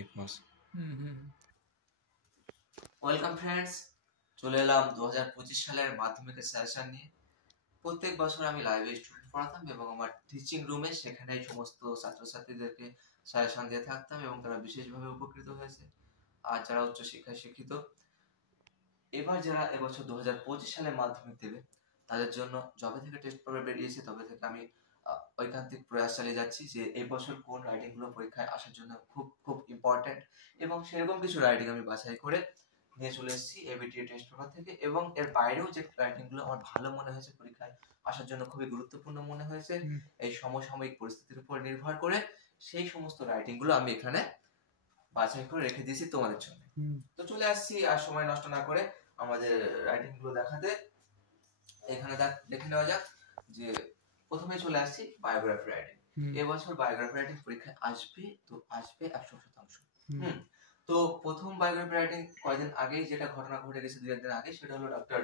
8 মাস। Welcome friends, চলে এলাম 2025 সালের মাধ্যমিকের সাজেশন নিয়ে। প্রত্যেক বছর আমি লাইভে স্টুডেন্ট পড়াতাম এবং আমার টিচিং রুমে সেখানে সমস্ত ছাত্রছাত্রীদেরকে সাজেশন দিয়ে থাকতাম এবং তারা বিশেষভাবে উপকৃত হয়েছে। আর যারা উচ্চশিক্ষায় শিক্ষিত, এবার যারা এবছর 2025 সালে মাধ্যমিক দেবে তাদের জন্য যবে থেকে টেস্ট পেপার বেরিয়েছে তবে থেকে আমি ঐকান্তিক প্রয়াস চালিয়ে যাচ্ছি যে এই বছর কোন রাইটিং গুলো পরীক্ষায় আসার জন্য খুব খুব ইম্পর্টেন্ট, এবং সেরকম কিছু রাইটিং আমি বাছাই করে নিয়ে চলে এসেছি এবিটিএ টেস্ট পেপার থেকে। এবং এর বাইরেও যে রাইটিং গুলো আমার ভালো মনে হয়েছে, পরীক্ষায় আসার জন্য খুবই গুরুত্বপূর্ণ মনে হয়েছে, এই সমসাময়িক পরিস্থিতির উপর নির্ভর করে সেই সমস্ত রাইটিং গুলো আমি এখানে বাছাই করে রেখে দিয়েছি তোমাদের জন্য। তো চলে আসছি আর সময় নষ্ট না করে আমাদের রাইটিং গুলো দেখাতে। এখানে দেখে নেওয়া যাক যে প্রথমে চলে আসছি বায়োগ্রাফি রাইটিং। এবছর বায়োগ্রাফি রাইটিং পরীক্ষায় আসবে 100%। তো প্রথম বায়োগ্রাফি রাইটিং কয়েকদিন আগেই যেটা ঘটনা ঘটে গেছে, 2 দিন আগে, সেটা হলো ডক্টর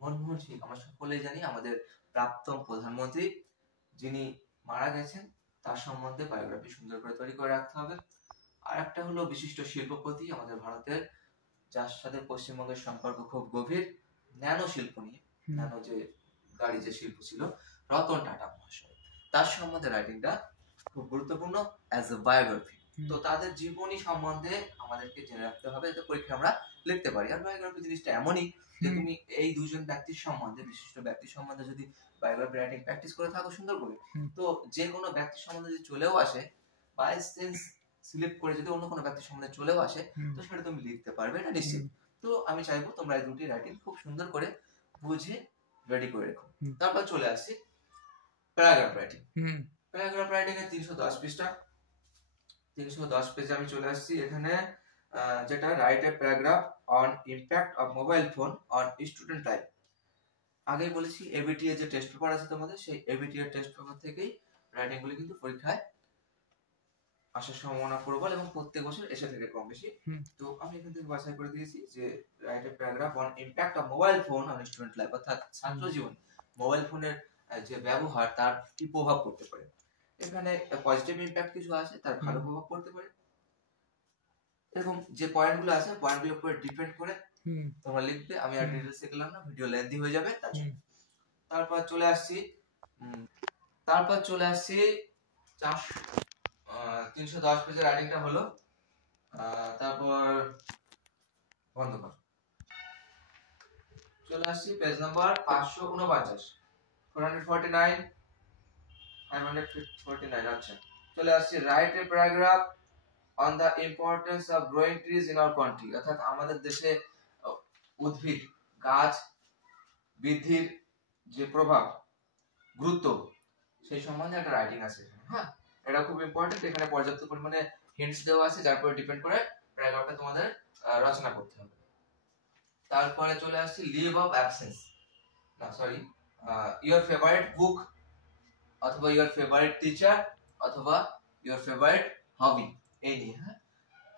মনমোহন সিং। আমরা সকলেই জানি আমাদের প্রাক্তন প্রধানমন্ত্রী, যিনি মারা গেছেন, তার সম্বন্ধে বায়োগ্রাফি সুন্দর করে তৈরি করে রাখতে হবে। আর একটা হলো বিশিষ্ট শিল্পপতি আমাদের ভারতের, যার সাথে পশ্চিমবঙ্গের সম্পর্ক খুব গভীর, ন্যানো শিল্প নিয়ে, ন্যানো যে গাড়ি যে শিল্প ছিল, রতন টাটা মহাশয়, তার সম্বন্ধে রাইটিংটা খুব গুরুত্বপূর্ণ অ্যাজ এ বায়োগ্রাফি। তো তাদের জীবনী সম্বন্ধে আমাদেরকে জেনে রাখতে হবে যাতে পরীক্ষা আমরা লিখতে পারি। আর বায়োগ্রাফি জিনিসটা এমনই যে তুমি এই দুজন ব্যক্তির সম্বন্ধে, বিশিষ্ট ব্যক্তির সম্বন্ধে যদি বায়োগ্রাফি রাইটিং প্র্যাকটিস করে থাকো সুন্দর করে, তো যে কোনো ব্যক্তির সম্বন্ধে যদি চলেও আসে, বাই সেন্স সিলেক্ট করে যদি অন্য কোনো ব্যক্তির সম্বন্ধে চলেও আসে, তো সেটা তুমি লিখতে পারবে, এটা নিশ্চিত। তো আমি চাইবো তোমরা এই দুটি রাইটিং খুব সুন্দর করে বুঝে রেডি করে রেখো। তারপর চলে আসছি প্যারাগ্রাফ রাইটিং। প্যারাগ্রাফ রাইটিং এর 310 পৃষ্ঠা, 310 পেজে আমি চলে আসছি। এখানে যেটা right a paragraph on impact of mobile phone on student life. আগেই বলেছি এবিটিএ যে টেস্ট পেপার আছে তোমাদের, সেই এবিটিএ টেস্ট পেপার থেকেই রাইটিং গুলো কিন্তু পরীক্ষায় আসার সম্ভাবনা প্রবল এবং প্রত্যেক বছর এসে থাকে কম বেশি। তো আমি এখান থেকে বাছাই করে দিয়েছি যে right a paragraph on impact of mobile phone on student life, অর্থাৎ ছাত্র জীবন মোবাইল ফোনের যে ব্যবহার তার কি প্রভাব পড়তে পারে। এখানে পজিটিভ ইমপ্যাক্ট কিছু আছে, তার ভালো প্রভাব পড়তে পারে, এরকম যে পয়েন্টগুলো আছে পয়েন্টগুলোর উপর ডিপেন্ড করে তোমরা লিখবে। আমি আর ডিটেইলস শিখলাম না, ভিডিও লেন্থি হয়ে যাবে তার জন্য। তারপর চলে আসছি 310 পেজের রাইটিংটা হলো। তারপর বন্ধ কর, চলে আসছি পেজ নাম্বার 549, 549। আচ্ছা, চলে আসছি right a paragraph on the importance of growing trees in our country, অর্থাৎ আমাদের দেশে উদ্ভিদ গাছ বৃদ্ধির যে প্রভাব, গুরুত্ব, সেই সম্বন্ধে একটা রাইটিং আছে। হ্যাঁ, এটা খুব ইম্পর্টেন্ট। এখানে পর্যাপ্ত পরিমাণে হিন্টস দেওয়া আছে, যার উপর ডিপেন্ড করে প্যারাগ্রাফটা তোমাদের রচনা করতে হবে। তারপরে চলে আসছি লিভ অফ অ্যাবসেন্স, না সরি, ইওর ফেভারিট বুক অথবা ইওর ফেভারিট টিচার অথবা ইওর ফেভারিট হবি, এই নিয়ে। হ্যাঁ,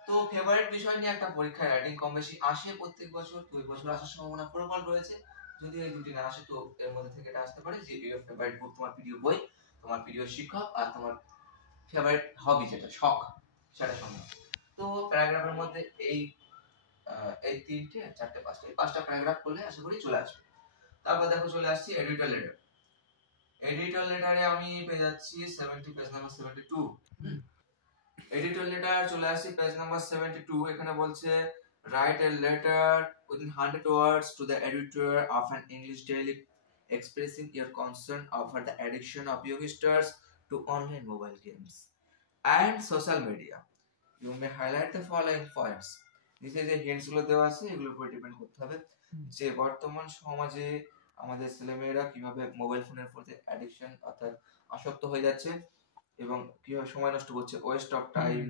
তো ফেভারিট বিষয় নিয়ে একটা পরীক্ষায় রাইটিং কম বেশি আসে প্রত্যেক বছর, তো এই বছর আসার সম্ভাবনা প্রবল রয়েছে। যদি এই দুটি না আসে তো এর মধ্যে থেকে এটা আসতে পারে যে ইওর ফেভারিট বুক, তোমার প্রিয় বই, তোমার প্রিয় শিক্ষক, আর তোমার ফেভারিট হবি যেটা শখ, সেটা সম্ভব। তো প্যারাগ্রাফের মধ্যে এই 3টে 4টে 5টে 5টা প্যারাগ্রাফ করলে আশা করি চলে আসবে। তারপর দেখো চলে আসছি এডিটর লেটার। এডিটর লেটারে আমি পেয়ে যাচ্ছি 70, পেজ নাম্বার 72। এডিটর লেটার চলে আসছি পেজ নাম্বার 72। এখানে বলছে write a letter within 100 words to the editor of an English daily expressing your concern over the addiction of youngsters to online mobile games and social media. You may highlight the following points. নিচে যে hints গুলো দেওয়া আছে এগুলোর উপর depend করতে হবে যে বর্তমান সমাজে আমাদের ছেলেমেয়েরা কিভাবে মোবাইল ফোনের প্রতি অ্যাডিকশন অর্থাৎ আসক্ত হয়ে যাচ্ছে এবং কিভাবে সময় নষ্ট করছে, waste of time,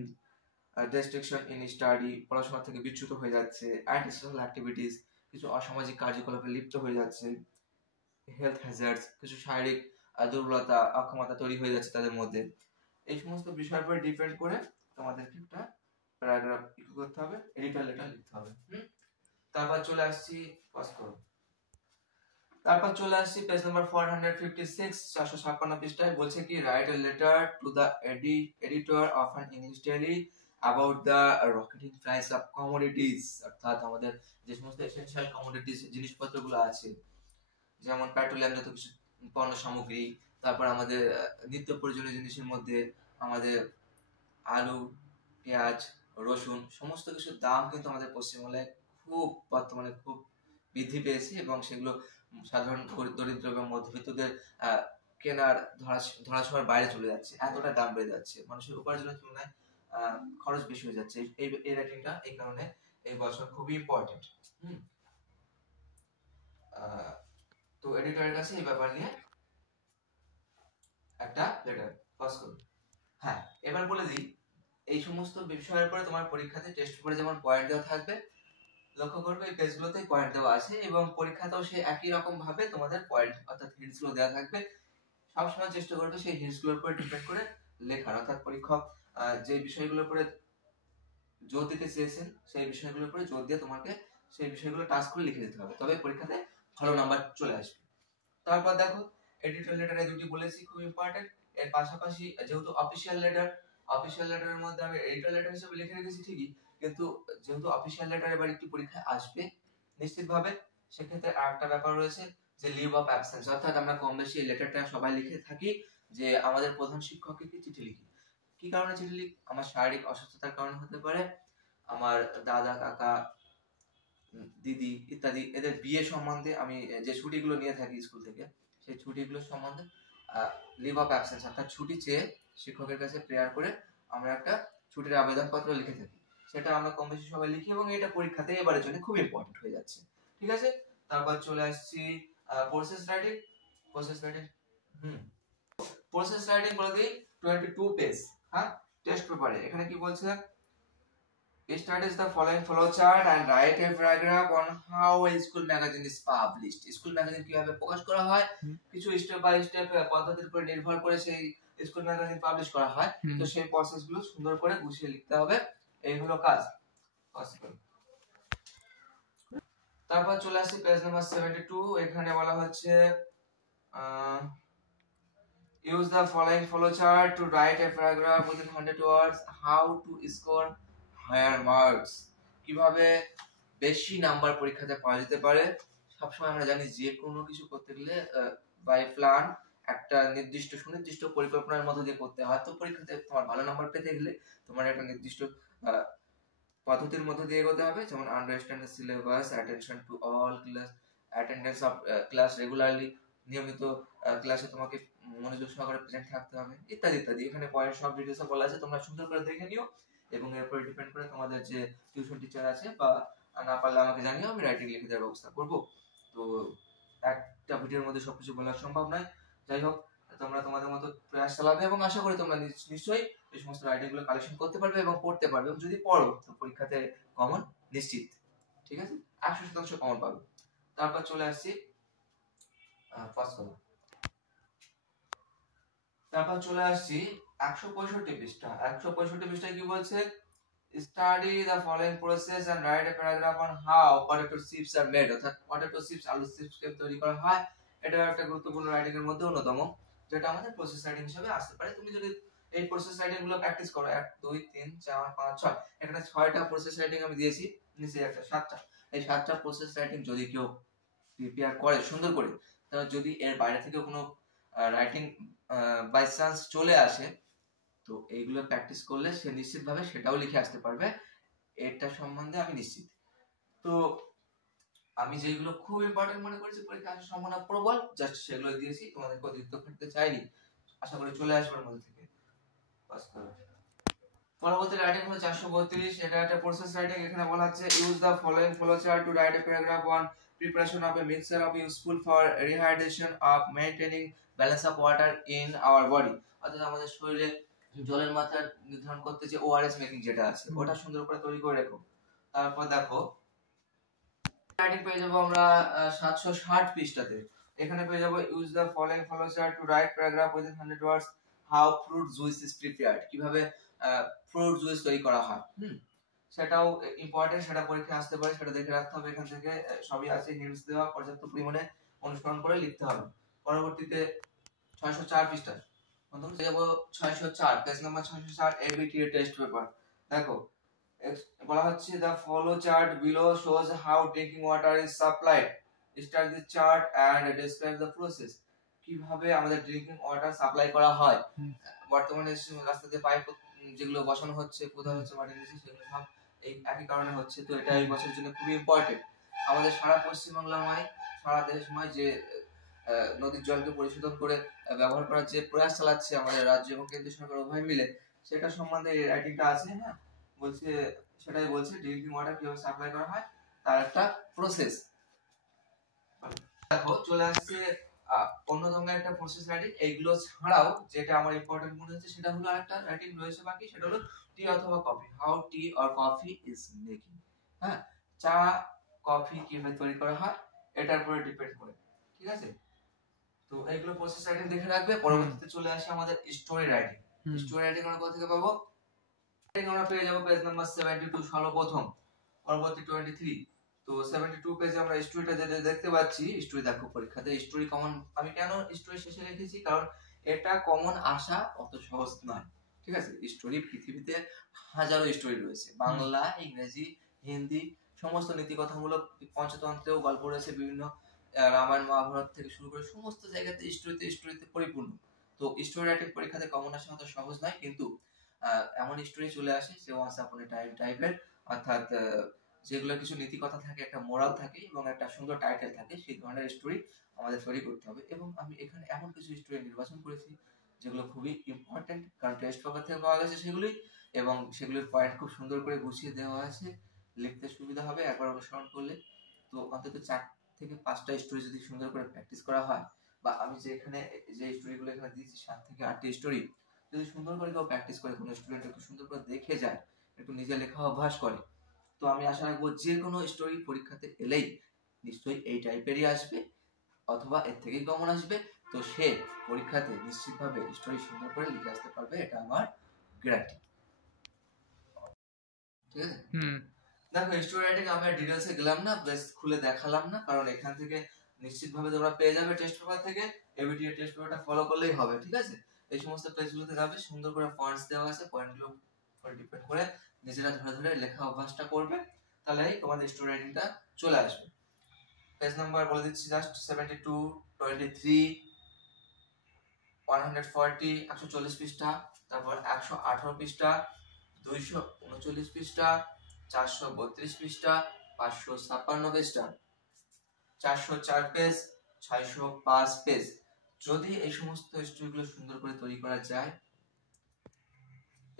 distraction in study, পড়াশোনা থেকে বিচ্যুত হয়ে যাচ্ছে, অ্যান্ড সোশ্যাল অ্যাক্টিভিটিস, কিছু অসামাজিক কার্যকলাপে লিপ্ত হয়ে যাচ্ছে, হেলথ হ্যাজার্ডস, কিছু শারীরিক দুর্বলতা অক্ষমতা তৈরি হয়ে যাচ্ছে তাদের মধ্যে। এই সমস্ত বিষয়ের উপর ডিপেন্ড করে তোমাদেরকে একটা প্যারাগ্রাফ করতে হবে, এডিটর লেটার লিখতে হবে। তারপর চলে আসছি পেজ নাম্বার 456, 456 পৃষ্ঠায় বলছে কি write a letter to the editor of an English daily about the rocketing price of commodities, অর্থাৎ আমাদের যে সমস্ত এসেনশিয়াল কমোডিটিস জিনিসপত্রগুলো আছে, যেমন পেট্রোলিয়াম জাতীয় কিছু পণ্য সামগ্রী, তারপর আমাদের নিত্য প্রয়োজনীয় জিনিসের মধ্যে আমাদের আলু, পেঁয়াজ, রসুন, সমস্ত কিছুর দাম কিন্তু আমাদের পশ্চিমবাংলায় খুব বর্তমানে খুব বৃদ্ধি পেয়েছে, এবং সেগুলো সাধারণ দরিদ্র এবং মধ্যবিত্তদের কেনার ধরাছোঁয়ার বাইরে চলে যাচ্ছে। এতটা দাম বেড়ে যাচ্ছে, মানুষের উপার্জনের তুলনায় খরচ বেশি হয়ে যাচ্ছে। এই রেটিংটা এই কারণে এই বছর খুবই ইম্পর্টেন্ট। তো এডিটরের কাছে এই ব্যাপার নিয়ে একটা লেটার পাস করুন। হ্যাঁ, এবার বলে দিই, এই সমস্ত বিষয়ের পরে তোমার পরীক্ষাতে টেস্ট পেপারে যেমন পয়েন্ট দেওয়া থাকবে, লক্ষ্য করবে এই পেজগুলোতেই পয়েন্ট দেওয়া আছে, এবং পরীক্ষাতেও সে একই রকম ভাবে তোমাদের পয়েন্ট অর্থাৎ হিন্টস গুলো দেওয়া থাকবে। সবসময় চেষ্টা করবে সেই হিন্টস গুলোর উপর ডিপেন্ড করে লেখার, অর্থাৎ পরীক্ষক যে বিষয়গুলোর উপরে জোর দিতে চেয়েছেন সেই বিষয়গুলোর উপরে জোর দিয়ে তোমাকে সেই বিষয়গুলো টাস্ক করে লিখে দিতে হবে, তবে পরীক্ষাতে ভালো নাম্বার চলে আসবে। তারপর দেখো, এডিটর লেটারে দুটি বলেছি খুব ইম্পর্টেন্ট। এর পাশাপাশি যেহেতু অফিশিয়াল লেটারের মধ্যে আমি এডিটর লেটার হিসেবে লিখে রেখেছি ঠিকই, কিন্তু যেহেতু অফিশিয়াল লেটার এবার একটি পরীক্ষায় আসবে নিশ্চিতভাবে, সেক্ষেত্রে আরেকটা ব্যাপার রয়েছে যে লিভ অফ অ্যাবসেন্স, অর্থাৎ আমরা কম বেশি এই লেটারটা সবাই লিখে থাকি যে আমাদের প্রধান শিক্ষককে কি চিঠি লিখি। কি কারণে চিঠি লিখি? আমার শারীরিক অসুস্থতার কারণে হতে পারে, আমার দাদা, কাকা, দিদি ইত্যাদি এদের বিয়ে সম্বন্ধে আমি যে ছুটিগুলো নিয়ে থাকি স্কুল থেকে, সেই ছুটিগুলোর সম্বন্ধে লিভ অফ অ্যাবসেন্স অর্থাৎ ছুটি চেয়ে শিক্ষকের কাছে প্রেয়ার করে আমরা একটা ছুটির আবেদনপত্র লিখে থাকি। সেটা আমরা কম বেশি সবাই লিখি, এবং এটা পরীক্ষাতে এবারের জন্য খুব ইম্পর্টেন্ট হয়ে যাচ্ছে। ঠিক আছে, তারপর চলে আসছি প্রসেস রাইটিং। প্রসেস রাইটিং বলে দিই 22 পেজ। হ্যাঁ, টেস্ট পেপারে এখানে কি বলছে? Studies the following flowchart and write a paragraph on how a school magazine is published. School magazine কিভাবে প্রকাশ করা হয়, কিছু স্টেপ বাই স্টেপ পদ্ধতির উপর নির্ভর করে সেই স্কুল ম্যাগাজিন পাবলিশ করা হয়। তো সেই প্রসেস গুলো সুন্দর করে গুছিয়ে লিখতে হবে, এই হলো কাজ। তারপর চলে আসি পেজ নাম্বার 72। এখানে বলা হচ্ছে use the following flowchart to write a paragraph within 100 words. How to score higher marks, কিভাবে বেশি নাম্বার পরীক্ষাতে পাওয়া যেতে পারে। সবসময় আমরা জানি যে কোনো কিছু করতে গেলে বাই প্ল্যান একটা নির্দিষ্ট সুনির্দিষ্ট পরিকল্পনার মধ্যে দিয়ে করতে হয়। তো পরীক্ষাতে তোমার ভালো নাম্বার পেতে গেলে তোমার একটা নির্দিষ্ট পদ্ধতির মধ্যে দিয়ে এগোতে হবে, যেমন understand the syllabus, attention to all class, attendance of class regularly, নিয়মিত ক্লাসে তোমাকে মনোযোগ সহকারে প্রেজেন্ট থাকতে হবে, ইত্যাদি ইত্যাদি। এখানে পয়েন্ট সব ডিটেইলসে বলা আছে, তোমরা সুন্দর করে দেখে নিও, এবং এর উপর ডিপেন্ড করে তোমাদের যে টিউশন টিচার আছে বা না পারলে আমাকে জানিও, আমি রাইটিং লিখে দেওয়ার ব্যবস্থা করব। তো একটা ভিডিওর মধ্যে সবকিছু বলা সম্ভব নয়, যাই হোক তোমরা তোমাদের মতো প্রয়াস চালাবে, এবং আশা করি তোমরা নিশ্চয়ই এই সমস্ত রাইটিং গুলো কালেকশন করতে পারবে এবং পড়তে পারবে, এবং যদি পড়ো তো পরীক্ষাতে কমন নিশ্চিত। ঠিক আছে, 100% কমন পাবে। তারপর চলে আসছি ফার্স্ট কলাম। তারপর চলে আসছি 165 পৃষ্ঠা। 165 পৃষ্ঠায় কি বলছে? Study the following process and write a paragraph on how potato chips are made, অর্থাৎ পটেটো চিপস, আলু চিপস কে তৈরি করা হয়। এটা একটা গুরুত্বপূর্ণ রাইটিং এর মধ্যে অন্যতম, যেটা আমাদের প্রসেস রাইটিং হিসেবে আসতে পারে। তুমি যদি এই প্রসেস রাইটিং গুলো প্র্যাকটিস করো, 1 2 3 4 5 6, এখানে 6টা প্রসেস রাইটিং আমি দিয়েছি, নিচে একটা 7টা, এই 7টা প্রসেস রাইটিং যদি কেউ প্রিপেয়ার করে সুন্দর করে, তাহলে যদি এর বাইরে থেকে কোনো রাইটিং বাই চান্স চলে আসে, তো এইগুলো প্র্যাকটিস করলে সে নিশ্চিতভাবে সেটাও লিখে আসতে পারবে, এটা সম্বন্ধে আমি নিশ্চিত। তো আমি যেগুলো খুব ইম্পর্টেন্ট মনে করেছি পরীক্ষা আসার সম্ভাবনা প্রবল, জাস্ট সেগুলো দিয়েছি, তোমাদেরকে অতিরিক্ত করতে চাইনি, আশা করি চলে আসবার মধ্যে থেকে পাস করো। পরবর্তী রাইটিং হলো 432, এটা একটা প্রসেস রাইটিং। এখানে বলা আছে use the following flowchart to write a paragraph on preparation of a mixture of useful for rehydration of maintaining balance of water in our body, অর্থাৎ আমাদের শরীরে জলের মাত্রা নির্ধারণ করতে যে ওআরএস মেকিং যেটা আছে ওটা সুন্দর করে তৈরি করে রাখো। তারপর দেখো রাইটিং পেয়ে যাবো আমরা 760 পৃষ্ঠাতে। এখানে পেয়ে যাবো use the following flowchart to write paragraph within 100 words how fruit juice is prepared, কিভাবে ফ্রুট জুস তৈরি করা হয়। সেটাও ইম্পর্টেন্ট, সেটা পরীক্ষায় আসতে পারে, সেটা দেখে রাখতে হবে। এখান থেকে সবই আছে, হিন্টস দেওয়া, পর্যাপ্ত পরিমাণে অনুসরণ করে লিখতে হবে। পরবর্তীতে 604 পৃষ্ঠা, প্রথম যাব 604 page number 604 ABT test paper. দেখো বলা হচ্ছে the follow chart below shows how drinking water is supplied. Start the chart and describe the process. কিভাবে আমাদের ড্রিঙ্কিং ওয়াটার সাপ্লাই করা হয়। বর্তমানে রাস্তাতে পাইপ যেগুলো বসানো হচ্ছে কোথাও হচ্ছে মাটির নিচে, সেগুলো সব এই একই কারণে হচ্ছে। তো এটা এই বছরের জন্য খুবই ইম্পর্টেন্ট। আমাদের সারা পশ্চিমবাংলাময়, সারা দেশময় যে নদীর জলকে পরিশোধন করে ব্যবহার করার যে প্রয়াস চালাচ্ছে আমাদের রাজ্য এবং কেন্দ্রীয় সরকার উভয় মিলে, সেটা সম্বন্ধে এই রাইটিংটা আছে। হ্যাঁ, বলছে, সেটাই বলছে ড্রিঙ্কিং ওয়াটার কিভাবে সাপ্লাই করা হয় তার একটা প্রসেস। দেখো চলে আসছে অন্যতম একটা প্রসেস রাইটিং। এইগুলো ছাড়াও যেটা আমার ইম্পর্টেন্ট মনে হচ্ছে সেটা হলো আরেকটা রাইটিং রয়েছে বাকি, সেটা হলো টি অথবা coffee, how tea or coffee is making. হ্যাঁ, চা কফি কিভাবে তৈরি করা হয় এটার উপরে ডিপেন্ড করে, ঠিক আছে। তো এইগুলো প্রসেস রাইটিং দেখে রাখবে। পরবর্তীতে চলে আসে আমাদের স্টোরি রাইটিং। স্টোরি রাইটিং আমরা কোথা থেকে পাবো? আমরা পেয়ে যাবো পেজ নাম্বার 72 সর্বপ্রথম, পরবর্তী 23। তো 72 পেজে আমরা স্টোরিটা যেটা দেখতে পাচ্ছি, স্টোরি দেখো পরীক্ষাতে স্টোরি কমন। আমি কেন স্টোরি শেষে রেখেছি? কারণ এটা কমন আসা অত সহজ নয়, ঠিক আছে। স্টোরি পৃথিবীতে হাজারো স্টোরি রয়েছে, বাংলা, ইংরেজি, হিন্দি, সমস্ত নীতিকথামূলক পঞ্চতন্ত্রেও গল্প রয়েছে, বিভিন্ন রামায়ণ মহাভারত থেকে শুরু করে সমস্ত জায়গাতে স্টোরিতে পরিপূর্ণ। তো স্টোরি রাইটিং পরীক্ষাতে কমন আসা অত সহজ নয়, কিন্তু এমন স্টোরি চলে আসে যে ওয়ান্স আপন এ টাইম টাইপের, অর্থাৎ যেগুলো কিছু নীতি কথা থাকে, একটা মোরাল থাকে এবং একটা সুন্দর টাইটেল থাকে, সেই ধরনের স্টোরি আমাদের তৈরি করতে হবে। এবং আমি এখানে এমন কিছু স্টোরি নির্বাচন করেছি যেগুলো খুবই ইম্পর্টেন্ট, কারণ টেস্ট পেপার থেকে পাওয়া গেছে সেগুলি, এবং সেগুলির পয়েন্ট খুব সুন্দর করে গুছিয়ে দেওয়া আছে, লিখতে সুবিধা হবে একবার অনুসরণ করলে। তো অন্তত 4 থেকে 5টা স্টোরি যদি সুন্দর করে প্র্যাকটিস করা হয়, বা আমি যে এখানে যে স্টোরিগুলো এখানে দিয়েছি 7 থেকে 8টি স্টোরি, যদি সুন্দর করে কেউ প্র্যাকটিস করে, কোনো স্টুডেন্ট একটু সুন্দর করে দেখে যায়, একটু নিজে লেখা অভ্যাস করে, তো আমি আশা রাখবো যে কোনো স্টোরি পরীক্ষাতে এলেই নিশ্চয়ই এই টাইপেরই আসবে অথবা এর থেকেই কমন আসবে। তো সে পরীক্ষাতে নিশ্চিতভাবে স্টোরি সুন্দর করে লিখে আসতে পারবে, এটা আমার গ্যারান্টি, ঠিক আছে। দেখো স্টোরি রাইটিং আমি ডিটেইলসে গেলাম না, বেশ খুলে দেখালাম না, কারণ এখান থেকে নিশ্চিতভাবে তোমরা পেয়ে যাবে টেস্ট পেপার থেকে, এবিটি এর টেস্ট পেপারটা ফলো করলেই হবে, ঠিক আছে। এই সমস্ত পেজগুলোতে যাবে, সুন্দর করে পয়েন্টস দেওয়া আছে, পয়েন্টগুলো উপর ডিপেন্ড করে নিজেরা ধরে ধরে লেখা অভ্যাসটা করবে, তাহলেই তোমাদের স্টোরি রাইটিংটা চলে আসবে। পেজ নাম্বার বলে দিচ্ছি জাস্ট 72, 23, 140, 140 পৃষ্ঠা, তারপর 118 পৃষ্ঠা, 239 পৃষ্ঠা, 432 পৃষ্ঠা, 556 পৃষ্ঠা, 404 পেজ, 605 পেজ। যদি এই সমস্ত স্টোরিগুলো সুন্দর করে তৈরি করা যায়,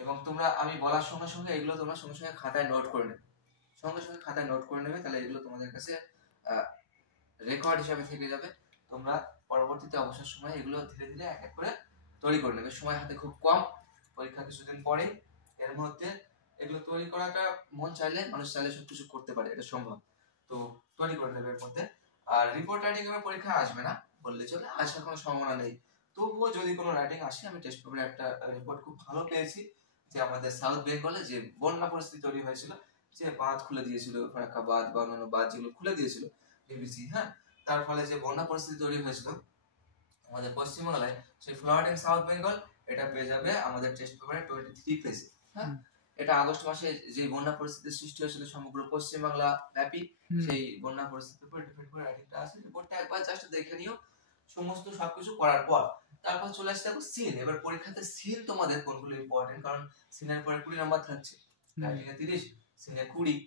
এবং তোমরা আমি বলার সঙ্গে সঙ্গে এগুলো তোমরা সঙ্গে সঙ্গে খাতায় নোট করে নেবে, তাহলে এগুলো তোমাদের কাছে রেকর্ড হিসাবে থেকে যাবে। তোমরা পরবর্তীতে অবসর সময় এগুলো ধীরে ধীরে এক এক করে তৈরি করে নেবে। সময় হাতে খুব কম, পরীক্ষা কিছুদিন পরে, এর মধ্যে এগুলো তৈরি করাটা মন চাইলে মানুষ চাইলে সবকিছু করতে পারে, এটা সম্ভব। তো তৈরি করে নেবে এর মধ্যে। আর রিপোর্ট রাইটিং এর পরীক্ষা আসবে না বললে চলে, আসার কোনো সম্ভাবনা নেই। তবুও যদি কোনো রাইটিং আসে, আমি টেস্ট পেপারে একটা রিপোর্ট খুব ভালো পেয়েছি যে আমাদের সাউথ বেঙ্গলে যে বন্যা পরিস্থিতি তৈরি হয়েছিল, যে বাঁধ খুলে দিয়েছিল, ফারাক্কা বাঁধ বা অন্যান্য বাঁধ যেগুলো খুলে দিয়েছিল ডিবিসি, হ্যাঁ, তার ফলে যে বন্যা পরিস্থিতি তৈরি হয়েছিল আমাদের পশ্চিমবাংলায়, সেই ফ্লাড ইন সাউথ বেঙ্গল, এটা পেয়ে যাবে আমাদের টেস্ট পেপারে 23 পেজে। হ্যাঁ, এটা আগস্ট মাসে যে বন্যা পরিস্থিতির সৃষ্টি হয়েছিল সমগ্র পশ্চিমবাংলা ব্যাপী, সেই বন্যা পরিস্থিতির উপর ডিপেন্ড করে রাইটিংটা আছে। রিপোর্টটা একবার জাস্ট দেখে নিও সমস্ত সবকিছু করার পর। তারপর চলে আসছে দেখো সিন। এবার পরীক্ষাতে সিন তোমাদের কোনগুলো ইম্পর্টেন্ট, কারণ সিনের পরে 20 নাম্বার থাকছে, রাইটিং এ 30, সিনে 20,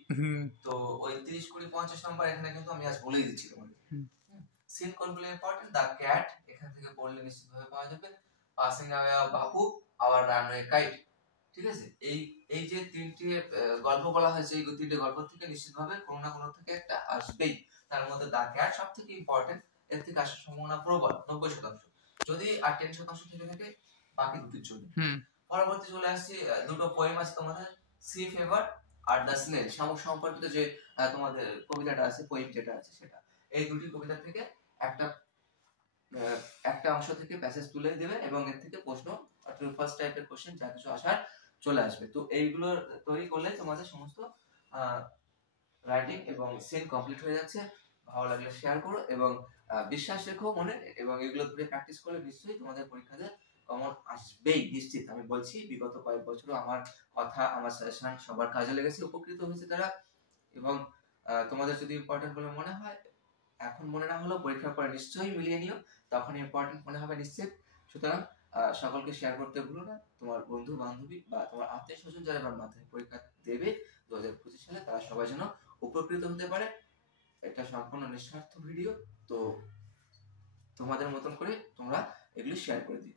তো ওই 30, 20, 50 নাম্বার এখানে কিন্তু আমি আজ বলেই দিচ্ছি তোমাদের। সিন কোনগুলো ইম্পর্টেন্ট? দ্য ক্যাট, এখান থেকে পড়লে নিশ্চিতভাবে পাওয়া যাবে। Passing away of Bapu, hour runway kite, ঠিক আছে। এই যে তিনটি গল্প বলা হয়েছে, এই তিনটে গল্প থেকে নিশ্চিতভাবে কোনো না কোনো থেকে একটা আসবেই। তার মধ্যে দ্য ক্যাট সবথেকে ইম্পর্টেন্ট, এর থেকে আসার সম্ভাবনা প্রবল 90%। যদি আর 10% থেকে থাকে বাকি দুটির জন্য। পরবর্তী চলে আসছে দুটো পোয়েম আছে তোমাদের, C favour are the snail, শামুক সম্পর্কিত যে তোমাদের কবিতাটা আছে, পোয়েম যেটা আছে সেটা। এই দুটি কবিতা থেকে একটা অংশ থেকে প্যাসেজ তুলে দেবে এবং এর থেকে প্রশ্ন, ফার্স্ট টাইপের কোশ্চেন যা কিছু আসার চলে আসবে। তো এইগুলো তৈরি করলে তোমাদের সমস্ত রাইটিং এবং সিন কমপ্লিট হয়ে যাচ্ছে। ভালো লাগলে শেয়ার করো এবং বিশ্বাস রেখো মনে, এবং এগুলো ধরে প্র্যাকটিস করলে নিশ্চয়ই তোমাদের পরীক্ষাতে কমন আসবেই নিশ্চিত। আমি বলছি বিগত কয়েক বছরও আমার কথা, আমার সাজেশন সবার কাজে লেগেছে, উপকৃত হয়েছে তারা। এবং তোমাদের যদি ইম্পর্টেন্ট বলে মনে হয়, এখন মনে না হলেও পরীক্ষার পরে নিশ্চয়ই মিলিয়ে নিও, তখন ইম্পর্টেন্ট মনে হবে নিশ্চিত। সুতরাং সকলকে শেয়ার করতে ভুলো না। তোমার বন্ধু বান্ধবী বা তোমার আত্মীয় স্বজন যারা এবার মাধ্যমিক পরীক্ষা দেবে 2025 সালে, তারা সবাই যেন উপকৃত হতে পারে। এটা সম্পূর্ণ নিঃস্বার্থ ভিডিও, তো তোমাদের মতন করে তোমরা এগুলি শেয়ার করে দিও।